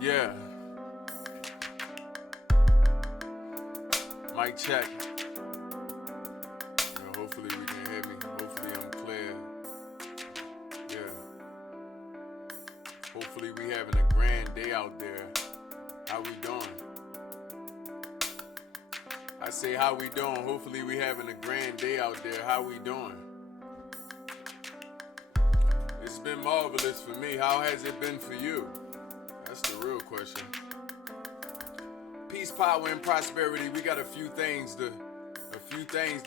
Yeah. Mic check. Yeah, hopefully we can hear me. Hopefully I'm clear. Yeah. Hopefully we having a grand day out there. How we doing? I say how we doing. Hopefully we having a grand day out there. How we doing? It's been marvelous for me. How has it been for you? That's the real question. Peace, power, and prosperity. We got a few things to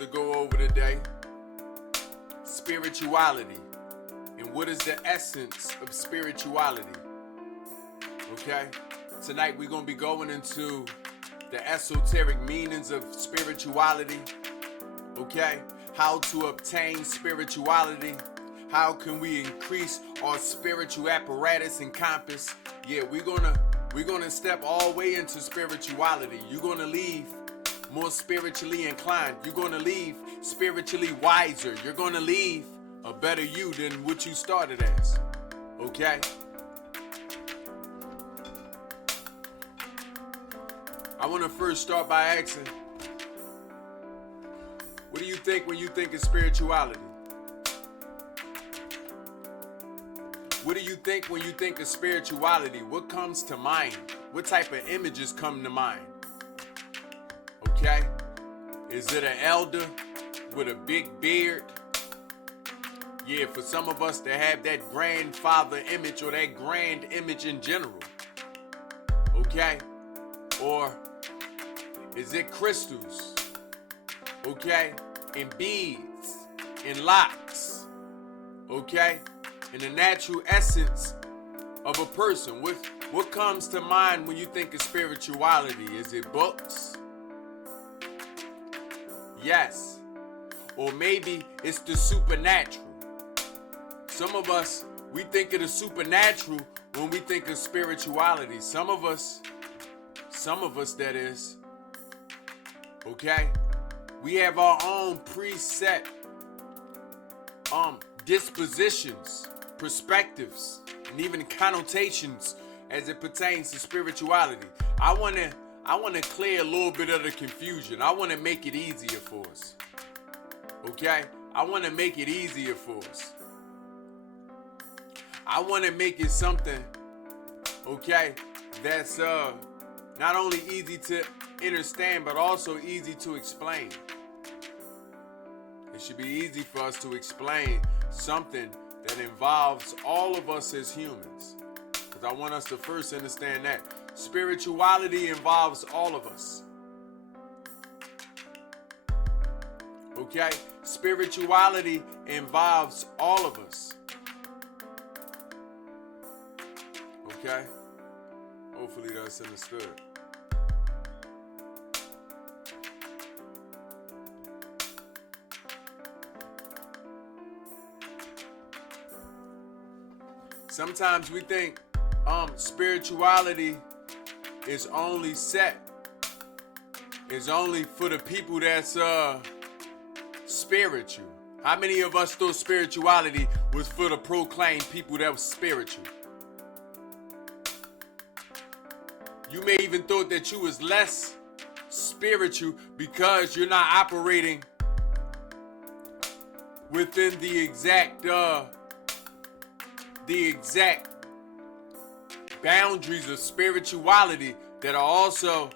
go over today. Spirituality. And what is the essence of spirituality? Okay? Tonight we're going to be going into the esoteric meanings of spirituality. Okay? How to obtain spirituality. How can we increase our spiritual apparatus and compass? Yeah, we're gonna step all the way into spirituality. You're gonna leave more spiritually inclined. You're gonna leave spiritually wiser. You're gonna leave a better you than what you started as. Okay? I want to first start by asking, what do you think when you think of spirituality? What do you think when you think of spirituality? What comes to mind? What type of images come to mind? Okay? Is it an elder with a big beard? Yeah, for some of us to have that grandfather image or that grand image in general. Okay? Or is it crystals? Okay? And beads and locks? Okay? And the natural essence of a person. What comes to mind when you think of spirituality? Is it books? Yes. Or maybe it's the supernatural. Some of us, we think of the supernatural when we think of spirituality. Some of us that is. Okay? We have our own preset dispositions, perspectives, and even connotations as it pertains to spirituality. I want to clear a little bit of the confusion. I want to make it easier for us. Okay? I want to make it easier for us. I want to make it something, okay, that's not only easy to understand, but also easy to explain. It should be easy for us to explain something that involves all of us as humans. Because I want us to first understand that spirituality involves all of us. Okay? Spirituality involves all of us. Okay? Hopefully that's understood. Sometimes we think spirituality is only for the people that's spiritual. How many of us thought spirituality was for the proclaimed people that was spiritual? You may even thought that you was less spiritual because you're not operating within the exact boundaries of spirituality that are also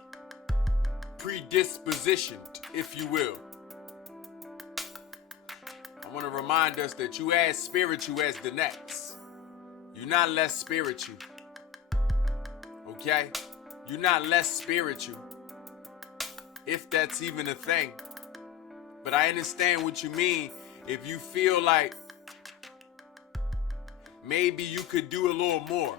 predispositioned, if you will. I want to remind us that you as spiritual as the next. You're not less spiritual. Okay? You're not less spiritual, if that's even a thing. But I understand what you mean if you feel like maybe you could do a little more.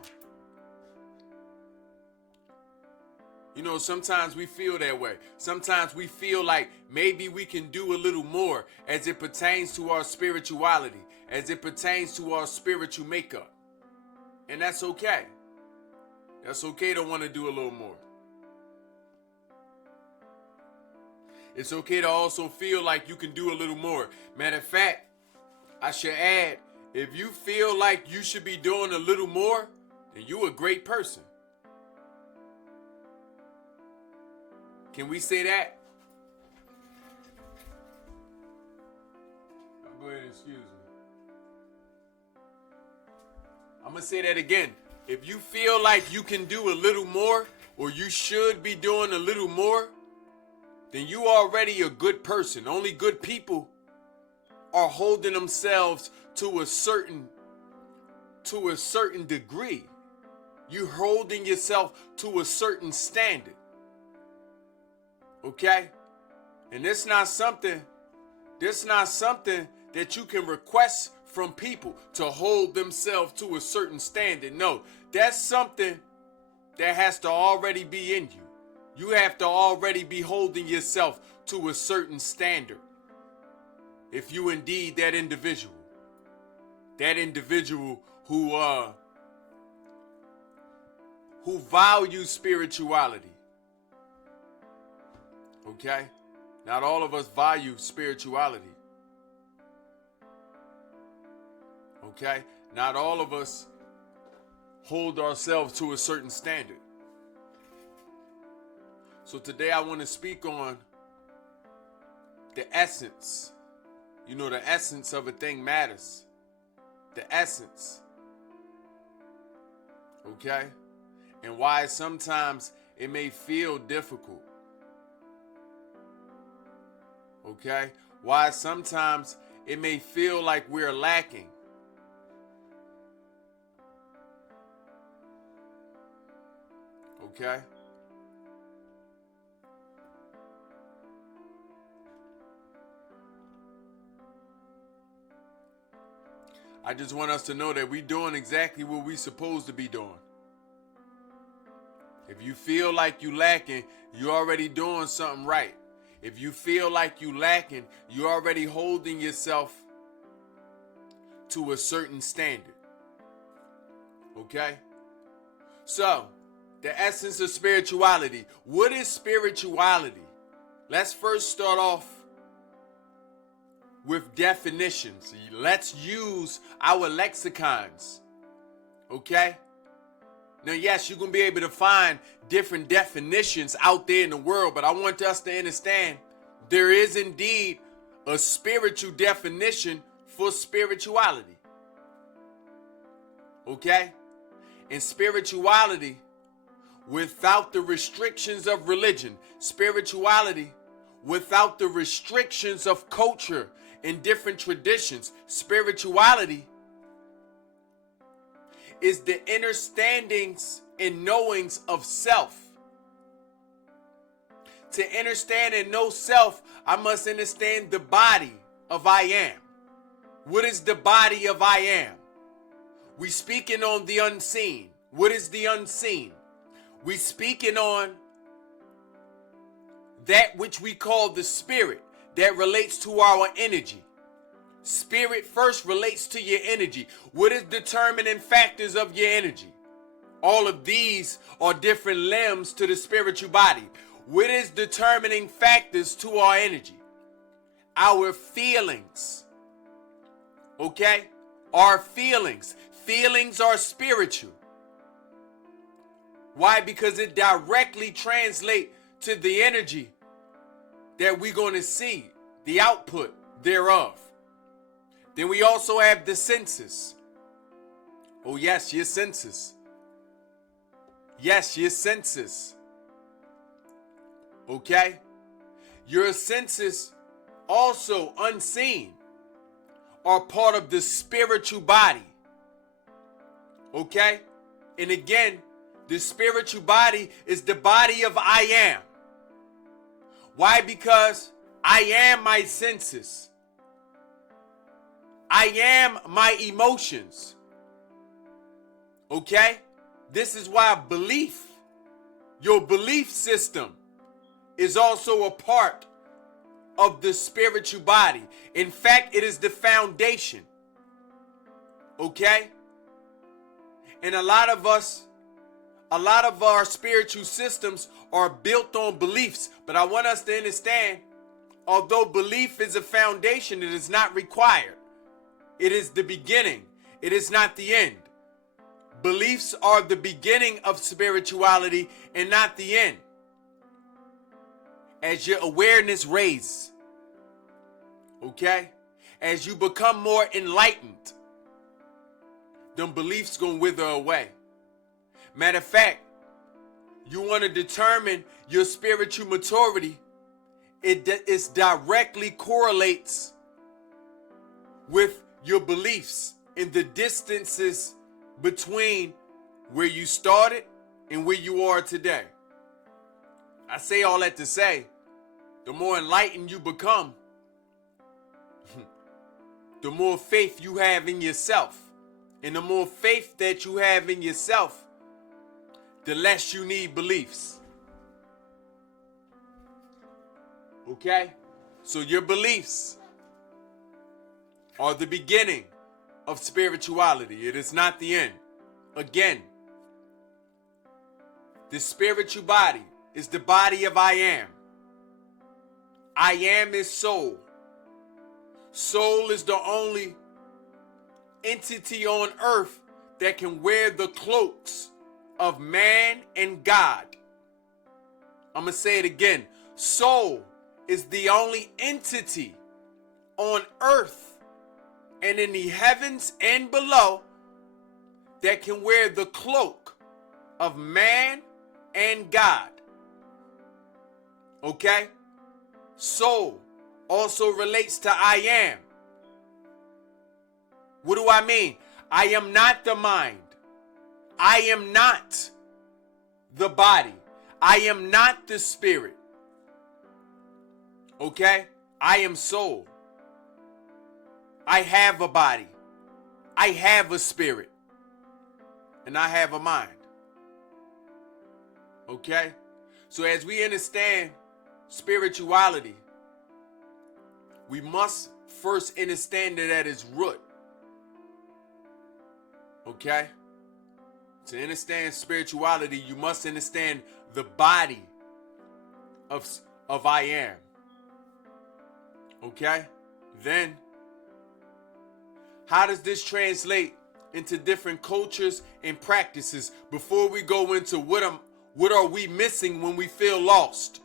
You know, sometimes we feel that way. Sometimes we feel like maybe we can do a little more as it pertains to our spirituality, as it pertains to our spiritual makeup. And that's okay. That's okay to want to do a little more. It's okay to also feel like you can do a little more. Matter of fact, I should add, if you feel like you should be doing a little more, then you're a great person. Can we say that? Go ahead and excuse me. I'm going to say that again. If you feel like you can do a little more, or you should be doing a little more, then you already a good person. Only good people are holding themselves to a certain degree. You holding yourself to a certain standard. Okay? And it's not something that you can request from people to hold themselves to a certain standard. No, that's something that has to already be in you. You have to already be holding yourself to a certain standard. If you indeed that individual who values spirituality. Okay? Not all of us value spirituality. Okay? Not all of us hold ourselves to a certain standard. So today I want to speak on the essence. You know, the essence of a thing matters. The essence. Okay? And why sometimes it may feel difficult. Okay? Why sometimes it may feel like we're lacking. Okay? I just want us to know that we're doing exactly what we're supposed to be doing. If you feel like you lacking, you're already doing something right. If you feel like you lacking, you're already holding yourself to a certain standard. Okay? So, the essence of spirituality. What is spirituality? Let's first start off with definitions. Let's use our lexicons. Okay? Now, yes, you're going to be able to find different definitions out there in the world, but I want us to understand there is indeed a spiritual definition for spirituality. Okay? And spirituality, without the restrictions of religion, spirituality without the restrictions of culture and different traditions, spirituality is the understandings and knowings of self. To understand and know self, I must understand the body of I am. What is the body of I am? We speaking on the unseen. What is the unseen? We speaking on that which we call the spirit that relates to our energy. Spirit first relates to your energy. What is determining factors of your energy? All of these are different limbs to the spiritual body. What is determining factors to our energy? Our feelings. Okay? Our feelings. Feelings are spiritual. Why? Because it directly translates to the energy that we're going to see, the output thereof. Then we also have the senses. Oh yes, your senses. Yes, your senses. Okay? Your senses, also unseen, are part of the spiritual body. Okay? And again, the spiritual body is the body of I am. Why? Because I am my senses. I am my emotions. Okay? This is why belief, your belief system, is also a part of the spiritual body. In fact, it is the foundation. Okay? And a lot of our spiritual systems are built on beliefs. But I want us to understand, although belief is a foundation, it is not required. It is the beginning. It is not the end. Beliefs are the beginning of spirituality and not the end. as your awareness raises, okay, as you become more enlightened, them beliefs gonna wither away. Matter of fact, you want to determine your spiritual maturity, it directly correlates with your beliefs in the distances between where you started and where you are today. I say all that to say, the more enlightened you become, the more faith you have in yourself. And the more faith that you have in yourself, the less you need beliefs. Okay? So your beliefs are the beginning of spirituality. It is not the end. Again, the spiritual body is the body of I am. I am is soul. Soul is the only entity on earth that can wear the cloaks of man and God. I'm going to say it again. Soul is the only entity on earth and in the heavens and below that can wear the cloak of man and God. Okay? Soul also relates to I am. What do I mean? I am not the mind. I am not the body. I am not the spirit. Okay? I am soul. I have a body. I have a spirit. And I have a mind. Okay? So as we understand spirituality, we must first understand it at its root. Okay? To understand spirituality, you must understand the body of I am. Okay? Then, how does this translate into different cultures and practices before we go into what are we missing when we feel lost?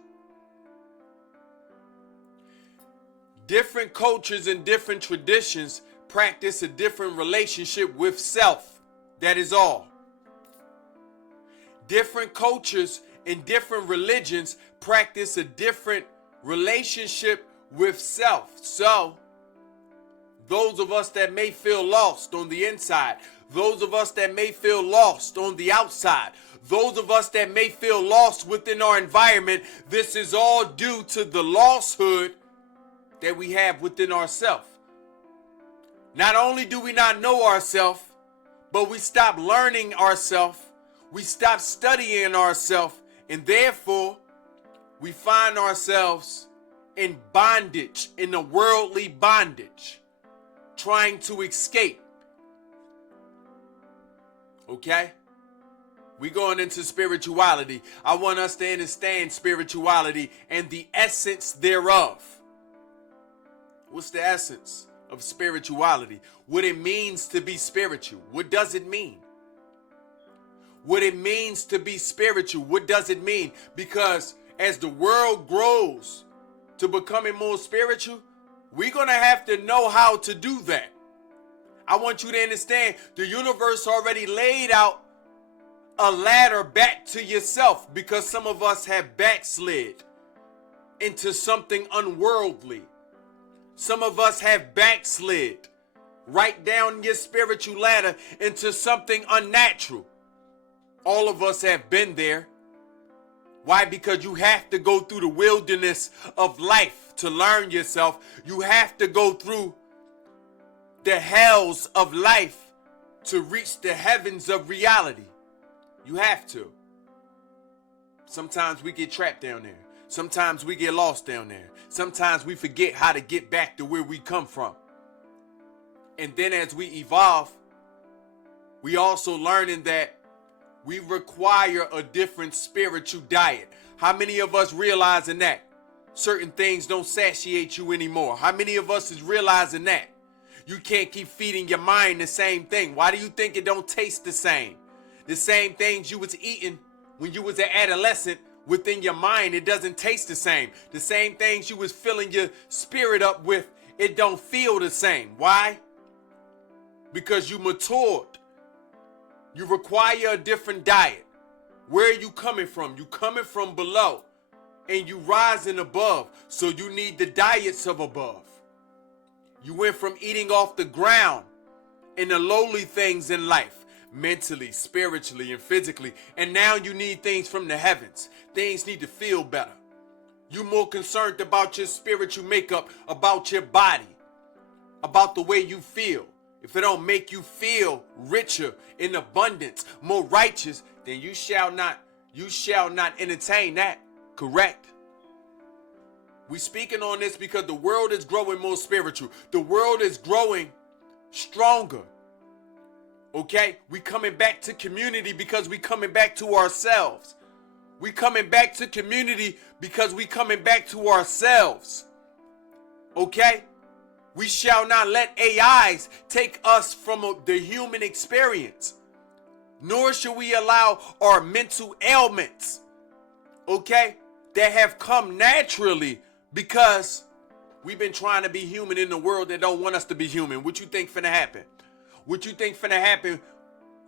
Different cultures and different traditions practice a different relationship with self. That is all. Different cultures and different religions practice a different relationship with self. So, those of us that may feel lost on the inside, those of us that may feel lost on the outside, those of us that may feel lost within our environment, this is all due to the losthood that we have within ourselves. Not only do we not know ourselves, but we stop learning ourselves, we stop studying ourselves, and therefore we find ourselves in bondage, in a worldly bondage, trying to escape. Okay? We going into spirituality. I want us to understand spirituality and the essence thereof. What's the essence of spirituality? What it means to be spiritual. What does it mean? What it means to be spiritual. What does it mean? Because as the world grows to becoming more spiritual, we're going to have to know how to do that. I want you to understand the universe already laid out a ladder back to yourself, because some of us have backslid into something unworldly. Some of us have backslid right down your spiritual ladder into something unnatural. All of us have been there. Why? Because you have to go through the wilderness of life to learn yourself. You have to go through the hells of life to reach the heavens of reality. You have to. Sometimes we get trapped down there. Sometimes we get lost down there. Sometimes we forget how to get back to where we come from. And then as we evolve, we also learning that we require a different spiritual diet. How many of us realizing that certain things don't satiate you anymore? How many of us is realizing that you can't keep feeding your mind the same thing? Why do you think it don't taste the same? The same things you was eating when you was an adolescent within your mind, it doesn't taste the same. The same things you was filling your spirit up with, it don't feel the same. Why? Because you matured. You require a different diet. Where are you coming from? You coming from below and you rising above. So you need the diets of above. You went from eating off the ground and the lowly things in life, mentally, spiritually, and physically. And now you need things from the heavens. Things need to feel better. You're more concerned about your spiritual makeup, about your body, about the way you feel. If it don't make you feel richer, in abundance, more righteous, then you shall not entertain that. Correct? We speaking on this because the world is growing more spiritual. The world is growing stronger. Okay? We coming back to community because we coming back to ourselves. We coming back to community because we coming back to ourselves. Okay? We shall not let AIs take us from the human experience. Nor should we allow our mental ailments, okay, that have come naturally because we've been trying to be human in a world that don't want us to be human. What you think finna happen? What you think finna happen,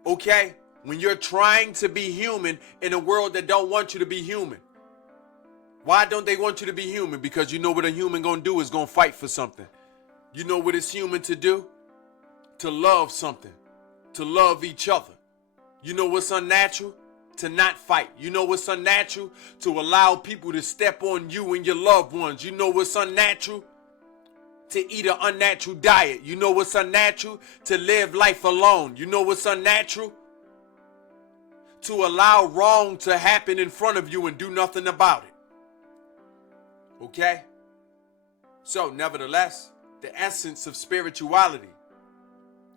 okay, when you're trying to be human in a world that don't want you to be human? Why don't they want you to be human? Because you know what a human gonna do is gonna fight for something. You know what it's human to do? To love something. To love each other. You know what's unnatural? To not fight. You know what's unnatural? To allow people to step on you and your loved ones. You know what's unnatural? To eat an unnatural diet. You know what's unnatural? To live life alone. You know what's unnatural? To allow wrong to happen in front of you and do nothing about it. Okay? So, nevertheless, the essence of spirituality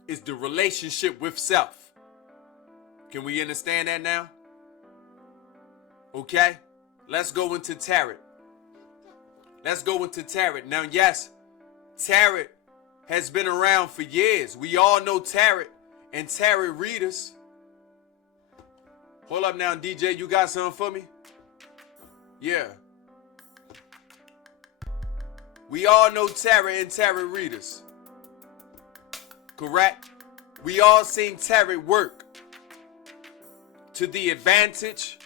is the relationship with self. Can we understand that now? Okay? Let's go into tarot. Let's go into tarot. Now, yes, tarot has been around for years. We all know tarot and tarot readers. Hold up now, DJ. You got something for me? Yeah. We all know tarot and tarot readers. Correct? We all seen tarot work to the advantage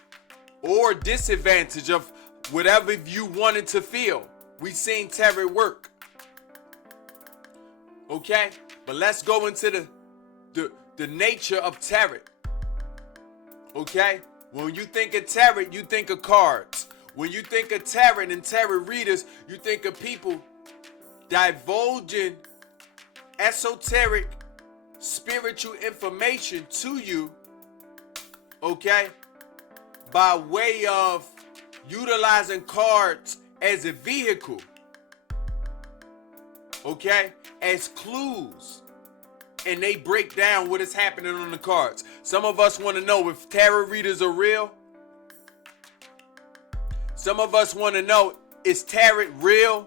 or disadvantage of whatever you wanted to feel. We seen tarot work. Okay? But let's go into the nature of tarot. Okay? When you think of tarot, you think of cards. When you think of tarot and tarot readers, you think of people divulging esoteric spiritual information to you, okay, by way of utilizing cards as a vehicle, okay, as clues, and they break down what is happening on the cards. Some of us want to know if tarot readers are real. Some of us want to know, is tarot real?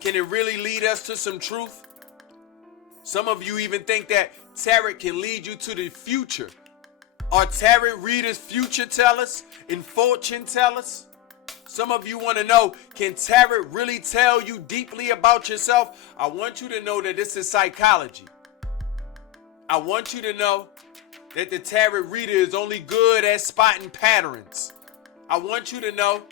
Can it really lead us to some truth? Some of you even think that tarot can lead you to the future. Are tarot readers future tellers and fortune tellers? Some of you want to know, can tarot really tell you deeply about yourself? I want you to know that this is psychology. I want you to know that the tarot reader is only good at spotting patterns. I want you to know,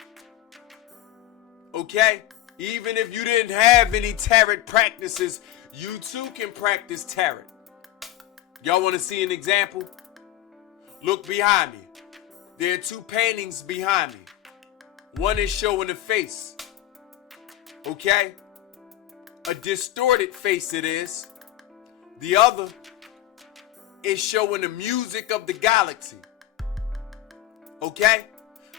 okay, even if you didn't have any tarot practices, you too can practice tarot. Y'all want to see an example? Look behind me. There are two paintings behind me. One is showing a face, okay? A distorted face it is. The other is showing the music of the galaxy, okay?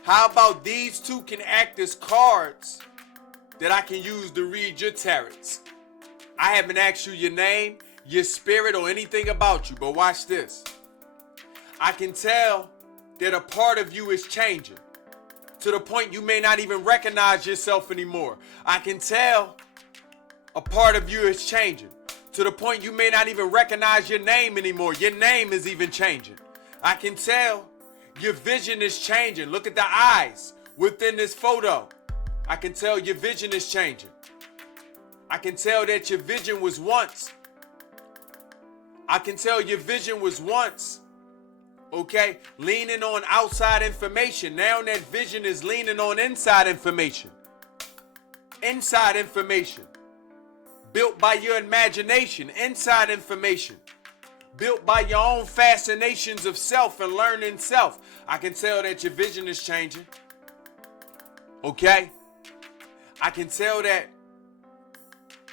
How about these two can act as cards that I can use to read your tarots? I haven't asked you your name, your spirit, or anything about you, but watch this. I can tell that a part of you is changing to the point you may not even recognize yourself anymore. I can tell a part of you is changing to the point you may not even recognize your name anymore. Your name is even changing. I can tell your vision is changing. Look at the eyes within this photo. I can tell your vision is changing. I can tell that your vision was once. I can tell your vision was once, okay, leaning on outside information. Now that vision is leaning on inside information. Inside information. Built by your imagination. Inside information. Built by your own fascinations of self and learning self. I can tell that your vision is changing. Okay? I can tell that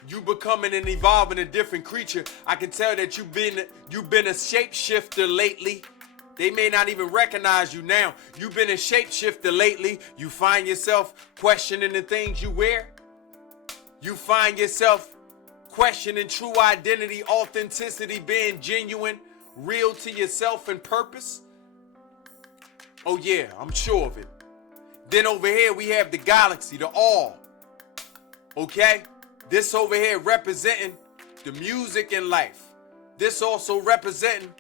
you becoming and evolving a different creature. I can tell that you've been a shapeshifter lately. They may not even recognize you now. You've been a shapeshifter lately. You find yourself questioning the things you wear. You find yourself questioning true identity, authenticity, being genuine, real to yourself and purpose. Oh yeah, I'm sure of it. Then over here we have the galaxy, the all. Okay? This over here representing the music in life. This also representing,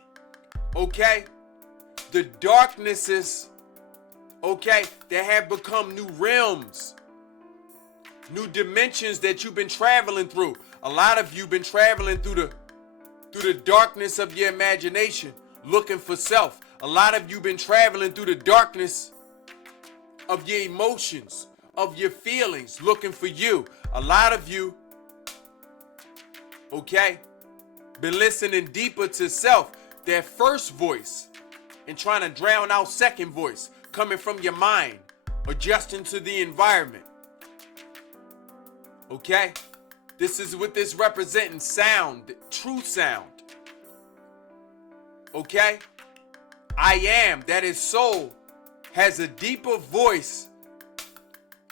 okay, the darknesses, okay, that have become new realms, new dimensions that you've been traveling through. A lot of you been traveling through the darkness of your imagination, looking for self. A lot of you been traveling through the darkness of your emotions, of your feelings, looking for you. A lot of you, okay, been listening deeper to self, that first voice, and trying to drown out second voice coming from your mind, adjusting to the environment. Okay? This is what this representing, sound, true sound. Okay? I am, that is soul, has a deeper voice,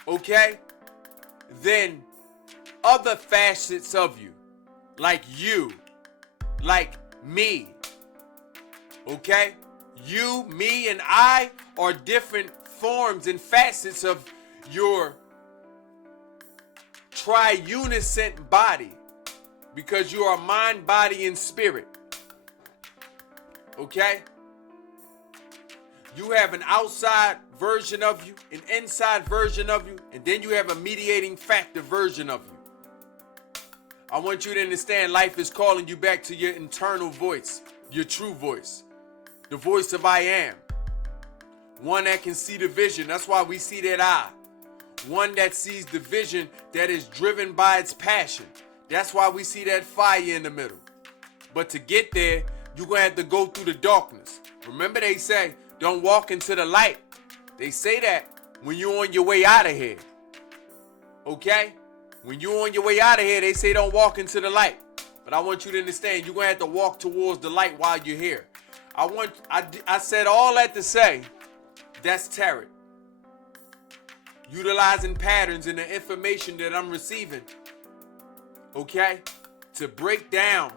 okay, than other facets of you. Like you, like me, okay? You, me, and I are different forms and facets of your triuniscent body, because you are mind, body, and spirit, okay? You have an outside version of you, an inside version of you, and then you have a mediating factor version of you. I want you to understand life is calling you back to your internal voice, your true voice, the voice of I am. One that can see the vision. That's why we see that eye. One that sees the vision that is driven by its passion. That's why we see that fire in the middle. But to get there, you're going to have to go through the darkness. Remember they say, don't walk into the light. They say that when you're on your way out of here. Okay? When you're on your way out of here, they say don't walk into the light. But I want you to understand, you're going to have to walk towards the light while you're here. I said all that to say, that's tarot. Utilizing patterns and the information that I'm receiving, okay, to break down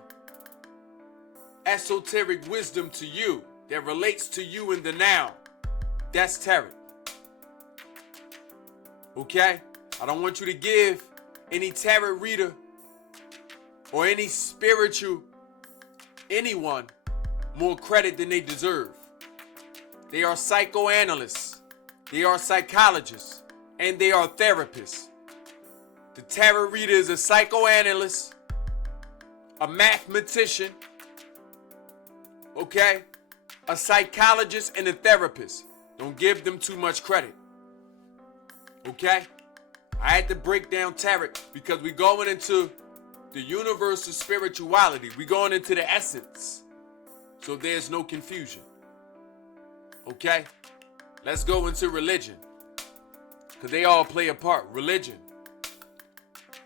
esoteric wisdom to you that relates to you in the now. That's tarot. Okay? I don't want you to give any tarot reader or any spiritual anyone more credit than they deserve. They are psychoanalysts, they are psychologists, and they are therapists. The tarot reader is a psychoanalyst, a mathematician, okay, a psychologist, and a therapist. Don't give them too much credit. Okay? I had to break down tarot because we're going into the universe of spirituality. We're going into the essence. So there's no confusion. Okay? Let's go into religion. Because they all play a part. Religion.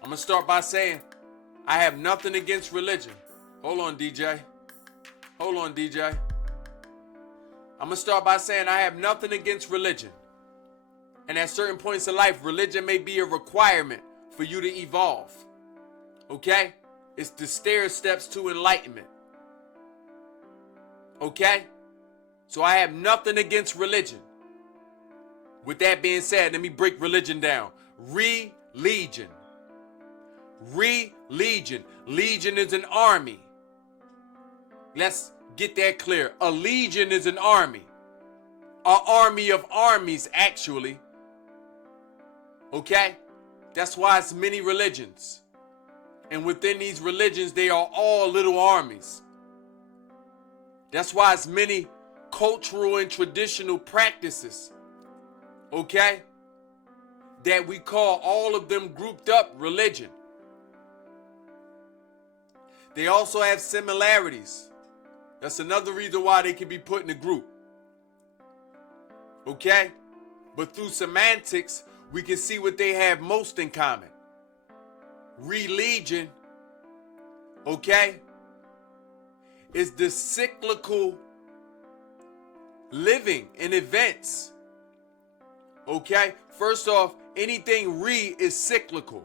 I'm going to start by saying I have nothing against religion. Hold on, DJ. Hold on, DJ. I'm going to start by saying I have nothing against religion. And at certain points in life, religion may be a requirement for you to evolve. Okay? It's the stair steps to enlightenment. Okay? So I have nothing against religion. With that being said, let me break religion down. Religion. Religion. Legion is an army. Let's get that clear. A legion is an army. an army of armies, actually. Okay? That's why it's many religions. And within these religions, they are all little armies. That's why it's many cultural and traditional practices, okay, that we call all of them grouped up religion. They also have similarities. That's another reason why they can be put in a group. Okay? But through semantics, we can see what they have most in common. Religion, okay, is the cyclical living in events. Okay? First off, anything is cyclical.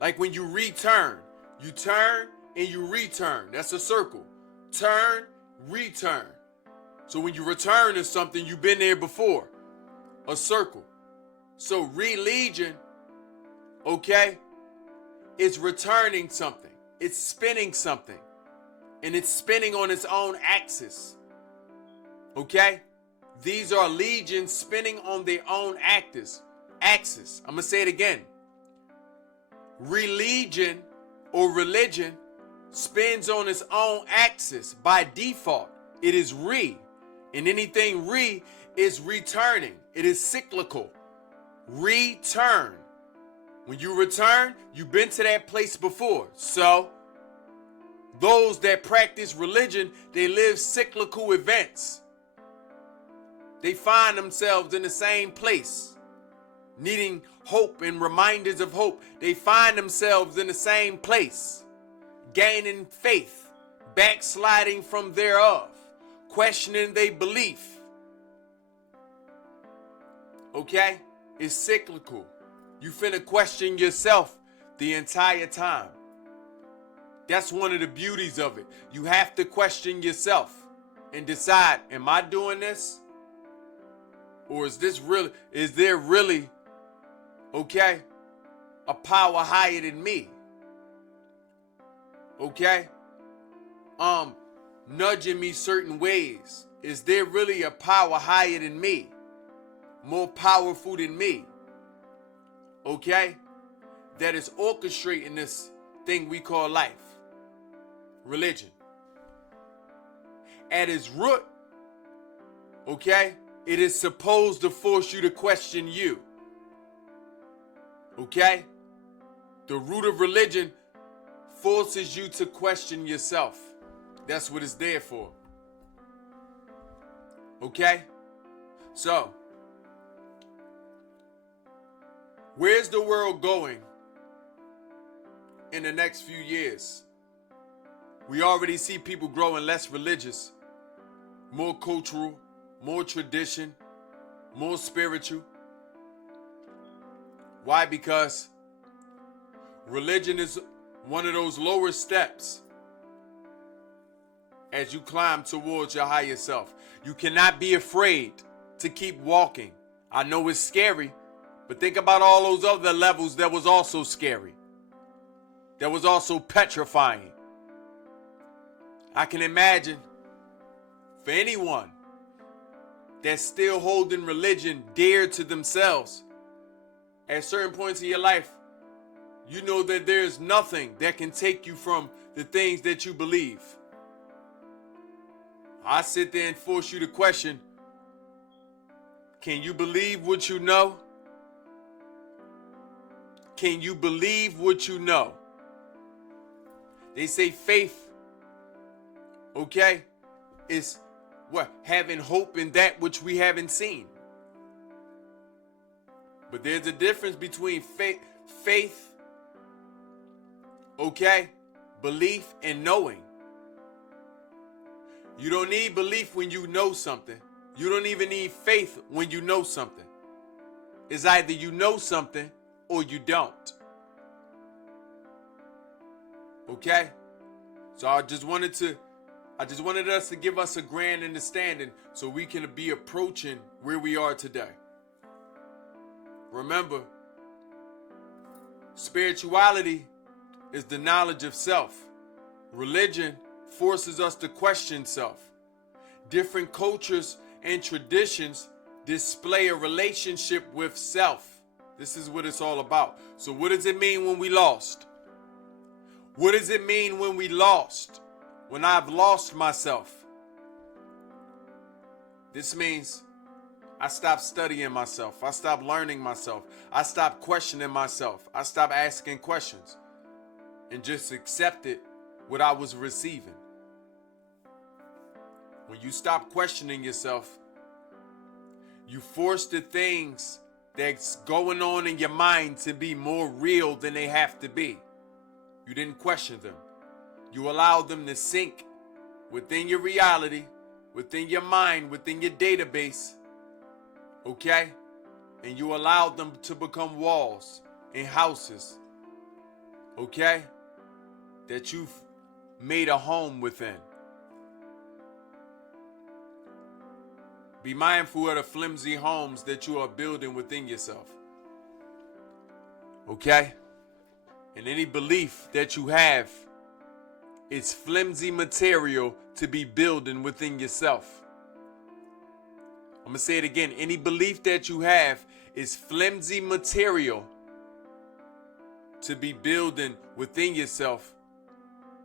Like when you return. You turn and you return. That's a circle. Turn, return. So when you return to something, you've been there before. A circle. So religion, okay, is returning something. It's spinning something. And it's spinning on its own axis. Okay? These are legions spinning on their own axis. I'm going to say it again. Religion or religion spins on its own axis. By default, it is and anything is returning. It is cyclical. Return. When you return, you've been to that place before. So, those that practice religion, they live cyclical events. They find themselves in the same place, needing hope and reminders of hope. They find themselves in the same place, gaining faith, backsliding from thereof, questioning their belief. Okay? It's cyclical. You finna question yourself the entire time. That's one of the beauties of it. You have to question yourself and decide, am I doing this? Or is there really, okay, a power higher than me? Okay? Nudging me certain ways. Is there really a power higher than me? More powerful than me? Okay? That is orchestrating this thing we call life. Religion. At its root, okay, it is supposed to force you to question you. Okay? The root of religion forces you to question yourself. That's what it's there for. Okay? So, where's the world going in the next few years? We already see people growing less religious, more cultural, more tradition, more spiritual. Why? Because religion is one of those lower steps as you climb towards your higher self. You cannot be afraid to keep walking. I know it's scary, but think about all those other levels that was also scary, that was also petrifying. I can imagine for anyone that's still holding religion dear to themselves, at certain points in your life, you know that there's nothing that can take you from the things that you believe. I sit there and force you to question, can you believe what you know? Can you believe what you know? They say faith, okay, is what? Having hope in that which we haven't seen. But there's a difference between faith, okay, belief, and knowing. You don't need belief when you know something. You don't even need faith when you know something. It's either you know something or you don't. Okay? So I just wanted us to give us a grand understanding so we can be approaching where we are today. Remember, spirituality is the knowledge of self. Religion forces us to question self. Different cultures and traditions display a relationship with self. This is what it's all about. So what does it mean when we lost? What does it mean when we lost? When I've lost myself? This means I stopped studying myself. I stopped learning myself. I stopped questioning myself. I stopped asking questions and just accepted what I was receiving. When you stop questioning yourself, you force the things that's going on in your mind to be more real than they have to be. You didn't question them. You allowed them to sink within your reality, within your mind, within your database. Okay? And you allowed them to become walls and houses. Okay? That you've made a home within. Be mindful of the flimsy homes that you are building within yourself. Okay? And any belief that you have is flimsy material to be building within yourself. I'm going to say it again. Any belief that you have is flimsy material to be building within yourself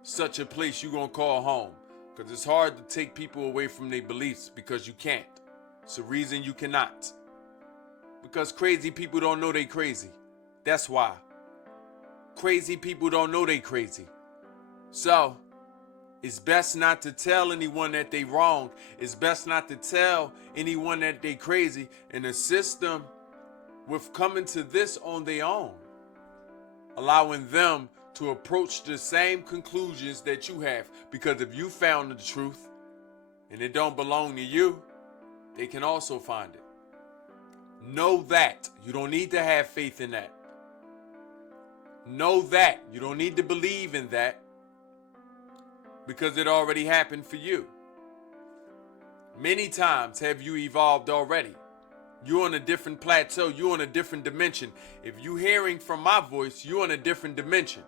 such a place you're going to call home. Because it's hard to take people away from their beliefs because you can't. It's the reason you cannot. Because crazy people don't know they crazy. That's why. Crazy people don't know they crazy. So, it's best not to tell anyone that they wrong. It's best not to tell anyone that they crazy and assist them with coming to this on their own. Allowing them to approach the same conclusions that you have. Because if you found the truth and it don't belong to you, they can also find it. Know that. You don't need to have faith in that. Know that. You don't need to believe in that. Because it already happened for you. Many times have you evolved already. You're on a different plateau. You're on a different dimension. If you're hearing from my voice, you're on a different dimension.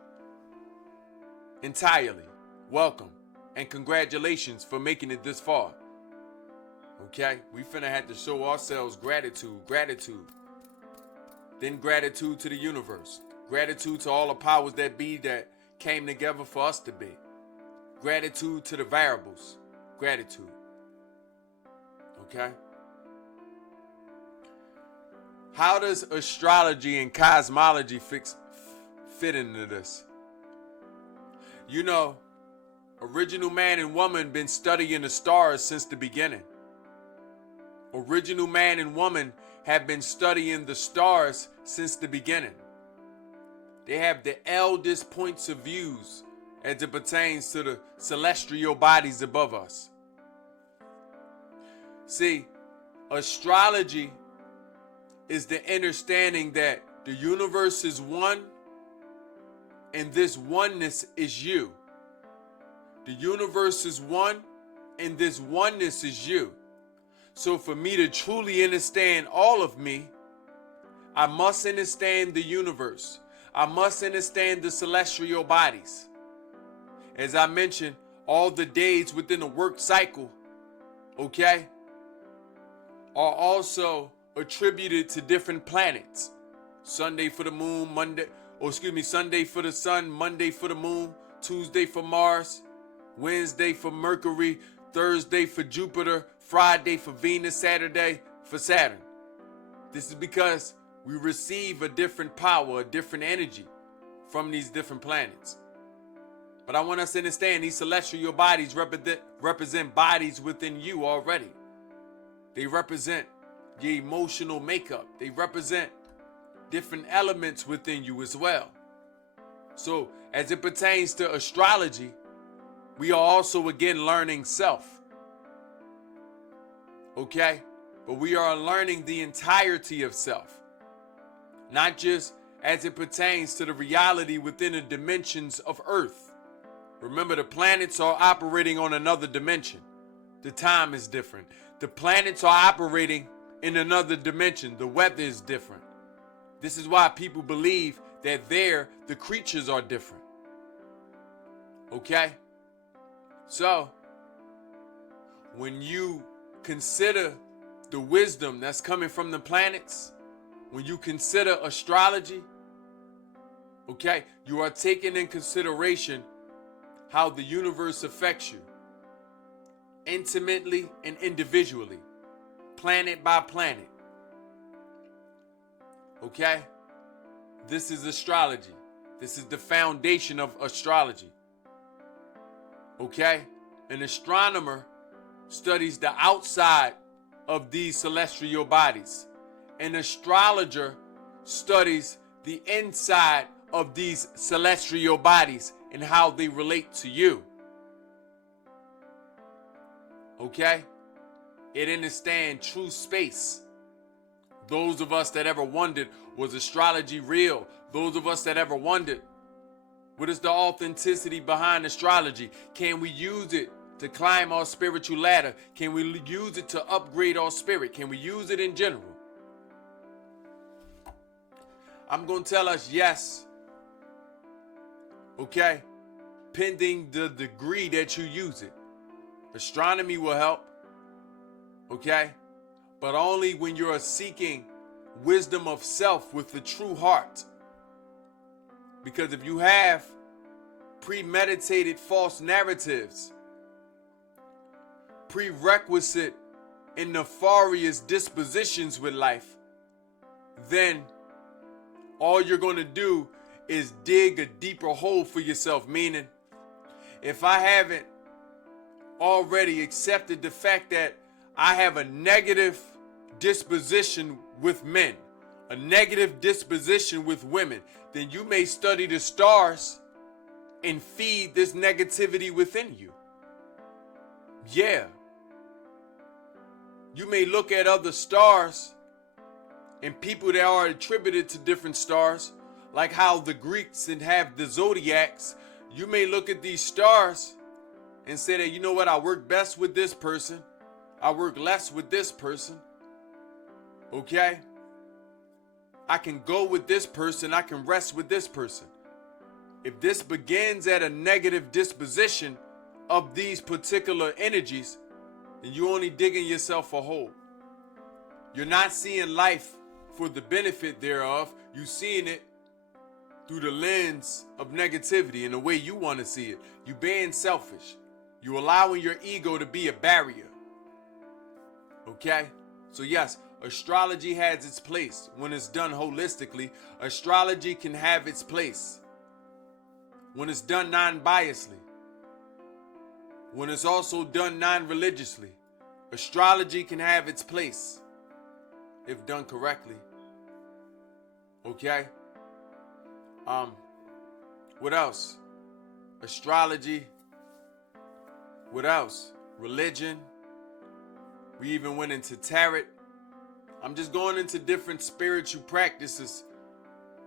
Entirely. Welcome. And congratulations for making it this far. Okay? We finna have to show ourselves gratitude. Gratitude. Then gratitude to the universe. Gratitude to all the powers that be that came together for us to be. Gratitude to the variables. Gratitude. Okay? How does astrology and cosmology fit into this? You know, original man and woman been studying the stars since the beginning. Original man and woman have been studying the stars since the beginning. They have the eldest points of views as it pertains to the celestial bodies above us. See, astrology is the understanding that the universe is one and this oneness is you. The universe is one and this oneness is you. So for me to truly understand all of me, I must understand the universe. I must understand the celestial bodies. As I mentioned, all the days within the work cycle, okay, are also attributed to different planets. Sunday for the moon, Sunday for the sun, Monday for the moon, Tuesday for Mars, Wednesday for Mercury, Thursday for Jupiter, Friday for Venus, Saturday for Saturn. This is because we receive a different power, a different energy from these different planets. But I want us to understand these celestial bodies represent bodies within you already. They represent your emotional makeup. They represent different elements within you as well. So as it pertains to astrology, we are also again learning self. Okay? But we are learning the entirety of self. Not just as it pertains to the reality within the dimensions of Earth. Remember, the planets are operating on another dimension. The time is different. The planets are operating in another dimension. The weather is different. This is why people believe that the creatures are different. Okay? So, when you consider the wisdom that's coming from the planets, when you consider astrology, okay, you are taking in consideration how the universe affects you intimately and individually, planet by planet. Okay? This is astrology. This is the foundation of astrology. Okay? An astronomer studies the outside of these celestial bodies. An astrologer studies the inside of these celestial bodies and how they relate to you. Okay? It understands true space. Those of us that ever wondered, was astrology real? Those of us that ever wondered, what is the authenticity behind astrology? Can we use it to climb our spiritual ladder? Can we use it to upgrade our spirit? Can we use it in general? I'm going to tell us yes. Okay? Pending the degree that you use it. Astronomy will help. Okay? But only when you're seeking wisdom of self with the true heart. Because if you have premeditated false narratives, prerequisite and nefarious dispositions with life, then all you're going to do is dig a deeper hole for yourself. Meaning, if I haven't already accepted the fact that I have a negative disposition with men, a negative disposition with women, then you may study the stars and feed this negativity within you. Yeah. You may look at other stars and people that are attributed to different stars, like how the Greeks and have the zodiacs. You may look at these stars and say that, you know what, I work best with this person. I work less with this person. Okay? I can go with this person. I can rest with this person. If this begins at a negative disposition of these particular energies, then you're only digging yourself a hole. You're not seeing life for the benefit thereof. You're seeing it through the lens of negativity and the way you want to see it. You're being selfish. You're allowing your ego to be a barrier. Okay? So yes, astrology has its place when it's done holistically. Astrology can have its place when it's done non-biasedly. When it's also done non-religiously. Astrology can have its place if done correctly. Okay? What else? Astrology. What else? Religion. We even went into tarot. I'm just going into different spiritual practices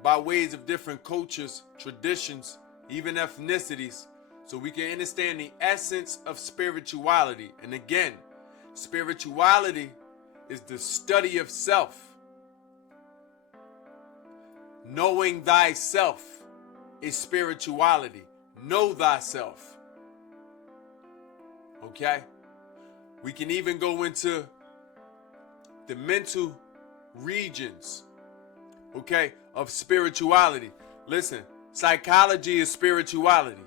by ways of different cultures, traditions, even ethnicities, so we can understand the essence of spirituality. And again, spirituality is the study of self. Knowing thyself is spirituality. Know thyself. Okay? We can even go into the mental regions, okay, of spirituality. Listen, psychology is spirituality.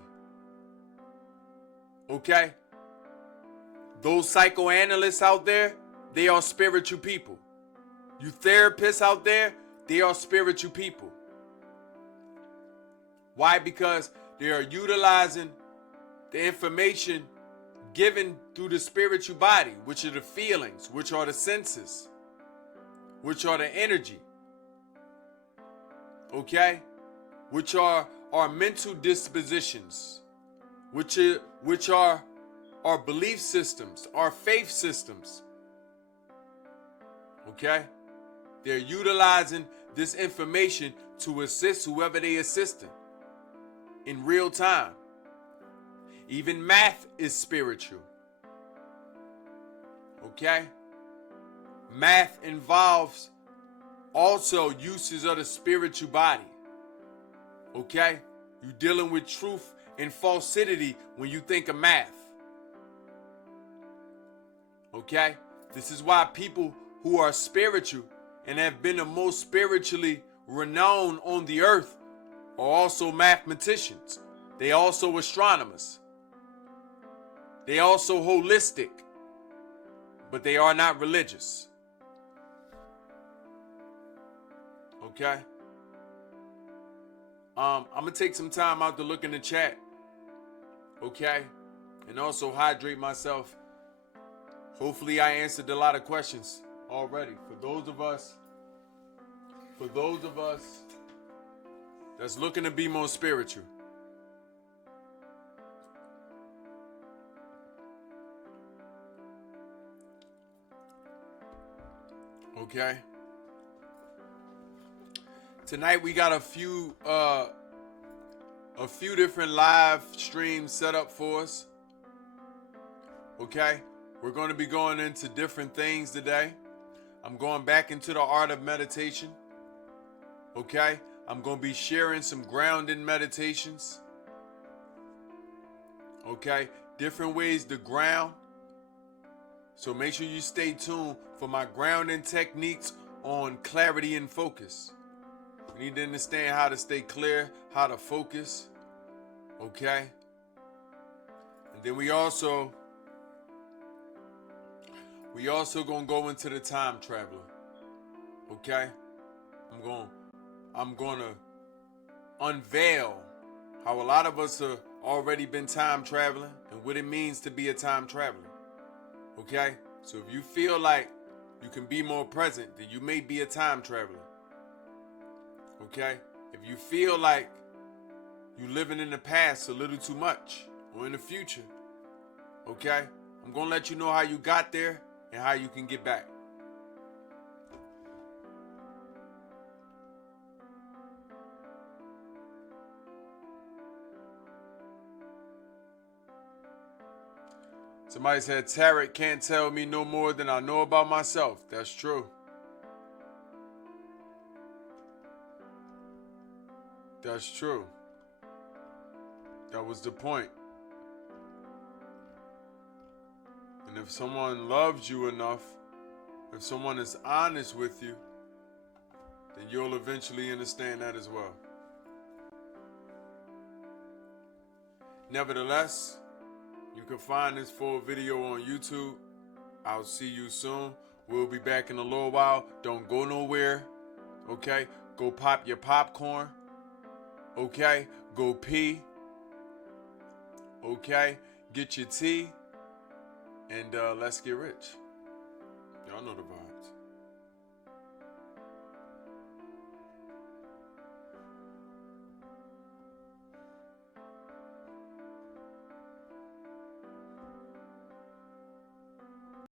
Okay? Those psychoanalysts out there, they are spiritual people. You therapists out there, they are spiritual people. Why? Because they are utilizing the information given through the spiritual body, which are the feelings, which are the senses, which are the energy, okay, which are our mental dispositions, which are our belief systems, our faith systems, okay. They're utilizing this information to assist whoever they assist in real time. Even math is spiritual. Okay? Math involves also uses of the spiritual body. Okay? You're dealing with truth and falsity when you think of math. Okay? This is why people who are spiritual and have been the most spiritually renowned on the earth are also mathematicians. They also astronomers. They also holistic, but they are not religious. Okay? I'm gonna take some time out to look in the chat. Okay? And also hydrate myself. Hopefully I answered a lot of questions already. For those of us that's looking to be more spiritual. Okay? Tonight we got a few different live streams set up for us. Okay? We're going to be going into different things today. I'm going back into the art of meditation. Okay? I'm going to be sharing some grounding meditations. Okay? Different ways to ground. So make sure you stay tuned for my grounding techniques on clarity and focus. We need to understand how to stay clear, how to focus. Okay? And then we also gonna go into the time traveler. Okay? I'm gonna unveil how a lot of us have already been time traveling and what it means to be a time traveler. Okay? So if you feel like you can be more present, then you may be a time traveler. Okay? If you feel like you're living in the past a little too much or in the future, okay? I'm gonna let you know how you got there and how you can get back. Somebody said, Tarek can't tell me no more than I know about myself. That's true. That's true. That was the point. And if someone loves you enough, if someone is honest with you, then you'll eventually understand that as well. Nevertheless, you can find this full video on YouTube. I'll see you soon. We'll be back in a little while. Don't go nowhere. Okay? Go pop your popcorn. Okay? Go pee. Okay? Get your tea. And let's get rich. Y'all know the vibe.